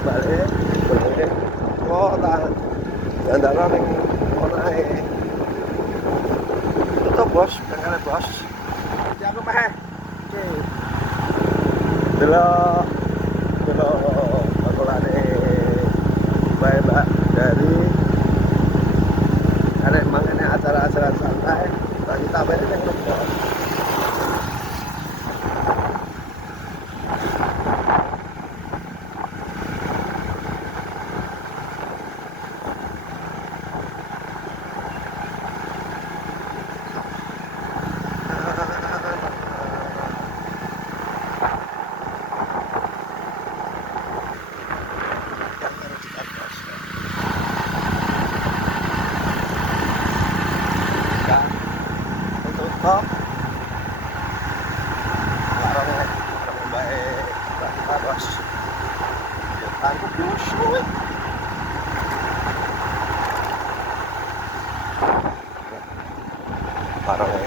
balik balik kok tak andara ning onae tutup bos bengkel bos jangan meh oke delok bakolane bae mbak dari arek mangane acara-acara santai tak kita balik ning bos. Kok larang baik kita bos aku blusuit parah ya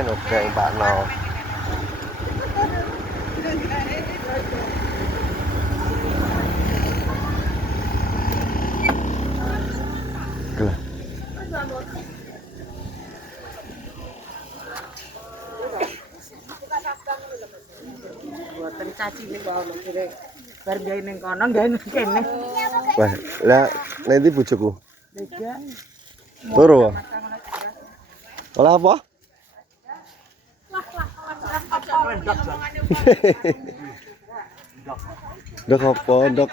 enak kayak Pak No. Buatan caci nih bawa kira bar gawe ning kono gawe ning kene. Wah, lah nanti bojoku. Beda. Turu. Olah apa? Ndok apa? Ndok.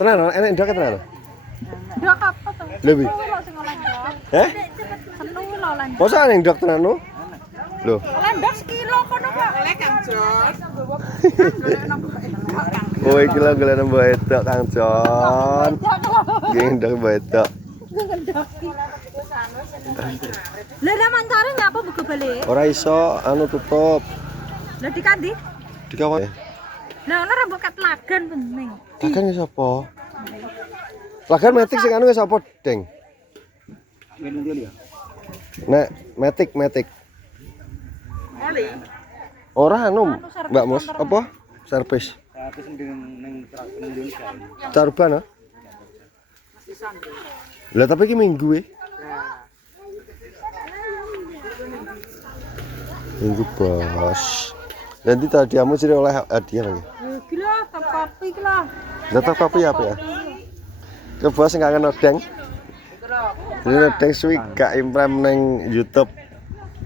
Tenan, enek ndok tenan. Ndok apa to? Lebih. Eh? Seneng lho lan. Masa ning ndok tenan lho? Lho. Lan ndok sekilo kono kok. Lek Kang Jon. Oh, iki lho golek mbok edok Kang Jon. Nggih ndok mbok edok. Lah lah mancare nyapa buka balik? Ora iso anu tutup. Lah dikandi? Dikawan. Lah ono rambut kat lagan penting. Lagan wis apa? Lagan metik sing anu wis apa, Deng? Nek metik. Oli. Ora anu, Mbak Mus, apa? Servis. Servis ning Indonesia. Caruban ah. Lah tapi iki minggu Minggu bos. Nanti tadi kamu jadi oleh hadiah lagi. Gila, tak kopi gila. Datang kopi apa ya? Ke bos nggak akan nodeng. Ini nodeng suwi gak imprem neng YouTube.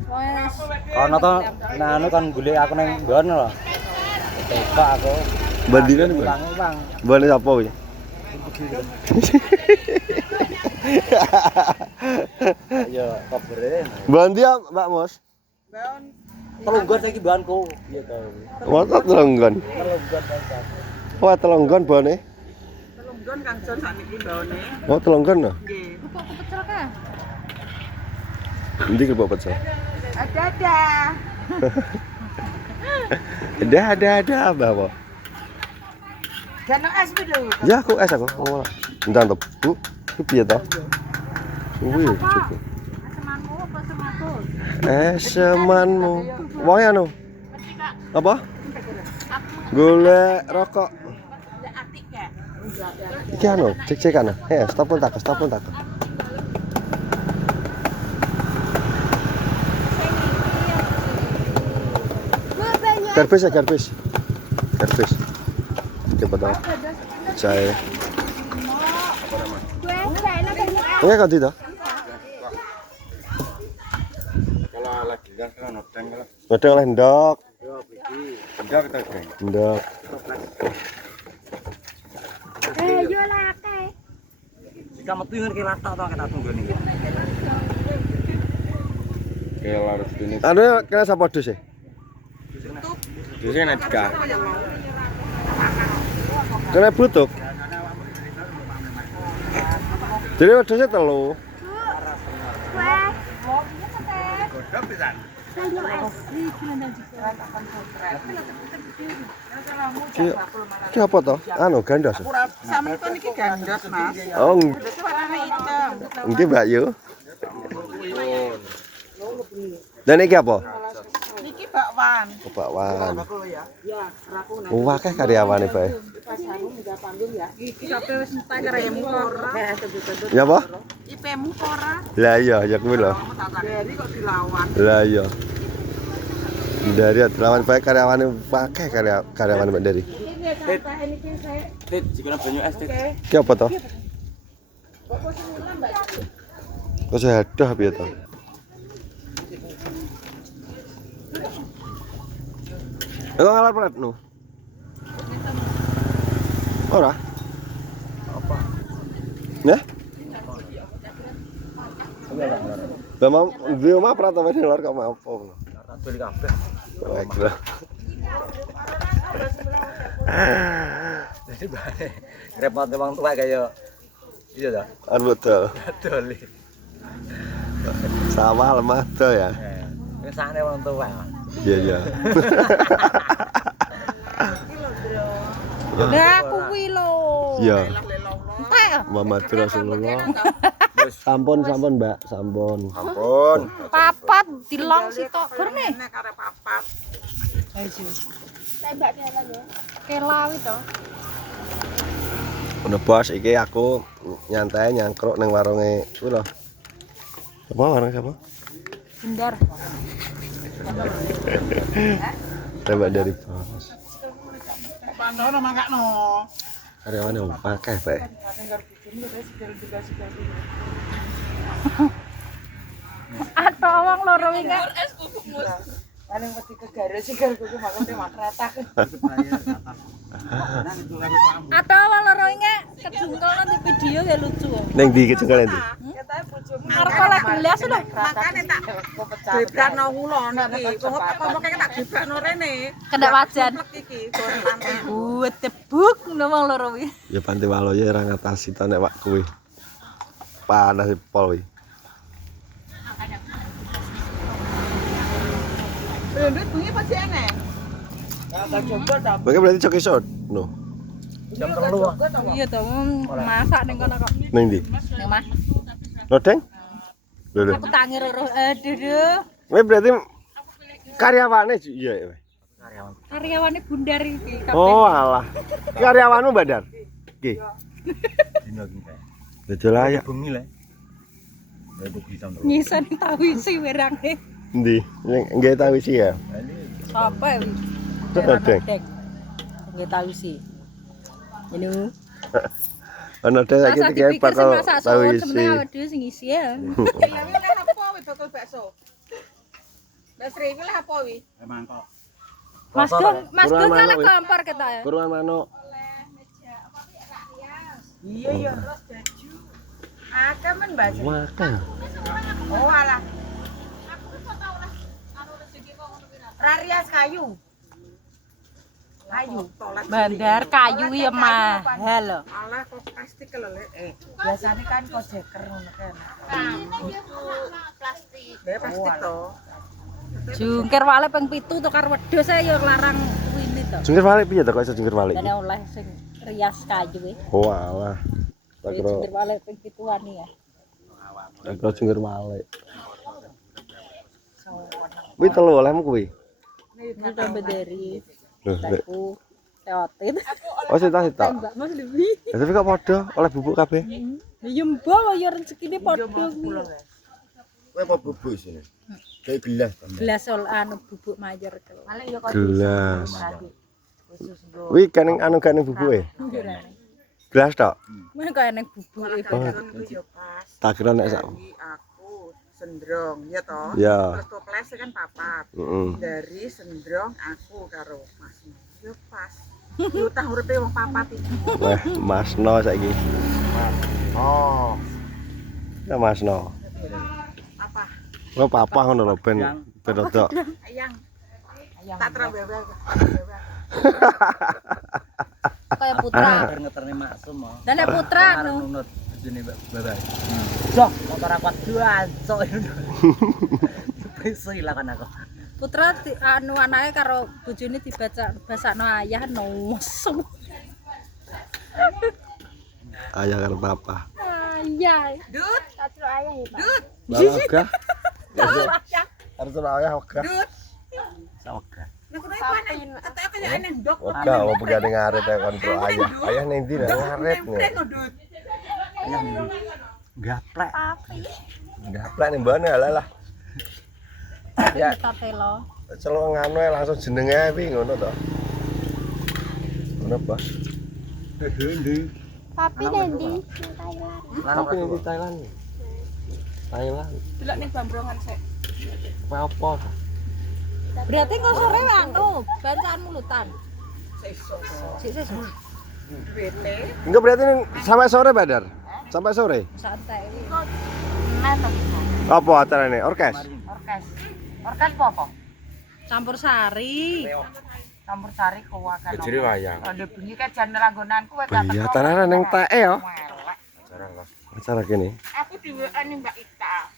Wes. Kono to anu kan golek aku ning nggon lho. Coba aku. Bandingan Bang. Bang. Bane apa kuwi? Ayo kabare. Bandi ya, Mbak Mus. Telunggon saiki bahanku. Iya to. Masa telonggon? Telunggon. Wah, telonggon bane. Telunggon Kang Jon sakniki baone. Oh, telonggon nah. Nggih. Kok pecel ka? Endi kerupuk pecel? Ada. Ada apa? Jano es dulu. Ya, aku es aku. Ora. Entar to, Bu. Iki piye to? Suwi. Semanmu apa semanku? Semanmu. Wong anu. Apa? Golek rokok. Lek atik ya. Iki anu, cek-cekan. Stop pun tak. Garbis. Coba dong. Cai. Enggak kan tidak? Kalau lagi gas kan nodeng kalau. Nodeng oleh ndok. Ndok kita goreng. Ndok. Yo lah akeh. Jika metu ngene rata to kita tunggu nih. Kayak larut ini. Anu kena sapa dus e? Di sini ada. Kena butuk. Jadi wedhusnya telu. Godhog pisan. Saya es. Ki apa to? Anu gandos. Sami kon iki gandos, Mas. Oh, Gandos warnane hitam. nggih Mbak Yu. Dan iki apa? Niki bakwan. Oh, bakwan. Ya, raku nang Wah, akeh karyawane, Pak. pasaru enggak panggung ya. Iki kabeh wis entek karemu ora. Ya apa? IP-mu ora. Lah iya, ya kuwi lho. Dari kok dilawan. Lah iya. Dari lawan bae karyawane akeh karyawane Mbak Dari. Tit, jika banyu es tit. Ki apa to? Kok sehadah piye to? Enggak ngalar pret nu. Ora. Apa? Ya? Lah mau di omah pratama ning lor kok mau apa? Beli kabeh. Kok gila. Jadi bare repot wong tua kaya iya ta. Anu betul. Doli. Sawah lemah to ya. Wis sakne wong tua. Iya iya. Lah kuwi lho. Iya. Entek. Muhammad Rasulullah. Sampun Mbak, sampun. Ampun. Papat dilong sitok gurne. Nek arep papat. Ayo. Tembaknya lho. Kelawi to. Udah bos, iki aku nyantai nyangkruk ning warunge kuwi lho. Apa warung siapa? Bundar. Tembak dari bos. Pandono mangkakno. Karyawane akeh, Pak. Atau wong loro wingi. Paling wedi kegare sigar kuwi makane makratak. Atau wong loro wingi kejungkel nang video ya lucu. Ning ndi kecengkel ndi? Ketae bojomu arep oleh gelas lho. Makane tak gebrakno kula niki. Kok mengke tak gebrakno rene. Kena wajan. Iki goreng pantai. Tebuk nang wong loro wingi. Ya Panti Waloyo ora ngatasi to nek wak kuwi. Panas pol kuwi. Duit bunyi pasti enek. Kalau coba ta. Bagaimana berarti cok isot? No. Jam 3. Iya to, masak ning kono kok. Ning ndi? Ning Mas. Lodeng? Lho. Aku tangi loro. Aduh. Kowe berarti karyawane iya ya. Karyawan. Karyawane Bundar iki. Oh alah. Karyawanmu Badar? Nggih. Dino ki kae. Dadi layak. Bengi le. Itu bisa terus. Nyisan tahu isi werange. Ndi? Nggih tahu sih ya. Sapa iki? Lodeng. Nggih tahu isi. Ini. Ana dhewe saiki iki bakal tahu isi. Sebenarnya awake dhewe sing isi ya. Ya wi oleh apa wi bakal bakso? Lah Sri wi oleh apa wi? Emang kok. Mas Gun kalah kompor ketok ya. Kurungan manuk. Iya ya, terus baju. Akeh men Mbak. Makan. Oh alah. Rarias kayu. Kayu. Bandar kayu ya mahal lho. Alah kok plastik lho Lek. Biasane kan kok jeker ngono kan. Itu plastik. Ya plastik to. Jungkir wale ping 7 to karo wedhus ya larang kuwi to. Jungkir walik piye to kok iso jungkir walik? Dene oleh sing rias kayu e. Oh alah. Tak kira Jungkir wale ping 7-an ya. tak kira jungkir walik. Kuwi telu olehmu kuwi. Ini tambah dari Loh, Dek. aku teotit. Oh sita-sita. Mbak Mas lebih. Ya, tapi kok padha oleh bubuk kabeh. Ya mbok ya rezekine padha kuwi. Kowe apa bubuk sini? Kayak gelas to. Gelas anu bubuk mayor to. Malah ya kok Gelas. khusus nggo. Kuwi kening anu kening bubuke. Gelas tok. Meh kok eneng bubuke. Oh. Pas. Tak kira nek sak. Aku sendrong ya toh. Ya. Terus toples kan papat. Heeh. Dari sendrong aku karo Mas. Ya pas. Utang uripe wong papat iki. Wah, Masno saiki. Oh. Ya Masno. Apa? Lo papa ngono lho ben rodok. Ayang. Ayang. Tak terang bebek. Kayak putra. Ngeterne maksum mau. Dan nek putra anu. Nunut sini babay. Dok, motor aku duan, sok. Bisa hilang kan aku. Putra anu anake karo bojone basakno ayah nosem. Ayah karo papa. Ayah. Dut, Kacro ayah ya, Pak. Dut, Oga. Harus ayah oga. Dut. Sawega. Nek kowe panen, katanya kaya aneh ndok. Oga mau begane ngaret ya kontrol ayah. Ayah ning ndi nang ngaret nih. Preng Dut. Gaplek. Gaplek ning mbane lah. Ya, Tatelo. celongane langsung jenenge pi ngono to. Ngono, Bos. Papi Dendi di Thailand. Tapi di Thailand. Thailand. Delok ning bambrongan sik. Apa? Berarti kok sore anu, bacaan mulutan. Sesuk. Sik. Duwite. Enggak berarti sampai sore Badar? Sampai sore? Santai. Apa acarane? Orkes? Orkes. Orkes apa? Campur sari. Campur sari kuwakan. Kejere wayang. Ada bunyi kan jan ranggonan kowe Oh iya, tenanan ning tae ya. Acara lah. Acara kene. Aku diwean ning Mbak Ita.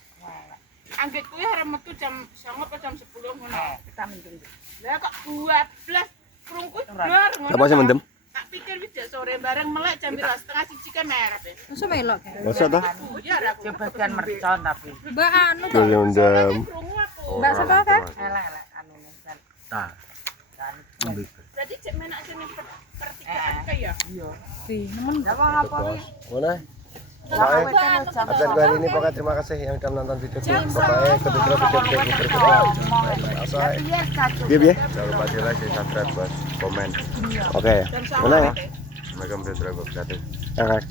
Angget kuwi arep metu jam 9 apa jam 10 ngono. Kita mendung. Lah kok 12 krungku dor ngono. Apa sih mendem? Tak pikir wis sore bareng melek jam 2:30 kan merep. Masa melok. Masa toh? Oh iya aku. Bagian mercon tapi. Mbak anu to. Yo mendem. Krungu aku. Mbak sapa kan? Elek anu nen. Ta. Berarti cek menak sini pertigaan kaya. Iya. Pi, nemen apa nih? Mana? Pokoknya acara kali ini pokoknya terima kasih yang sudah menonton video ini. Pokoknya ketika video berikutnya. Iya, Bi. Jangan lupa di like, di subscribe, buat komen. Oke. Mana ya? Assalamualaikum warahmatullahi wabarakatuh. Kakak.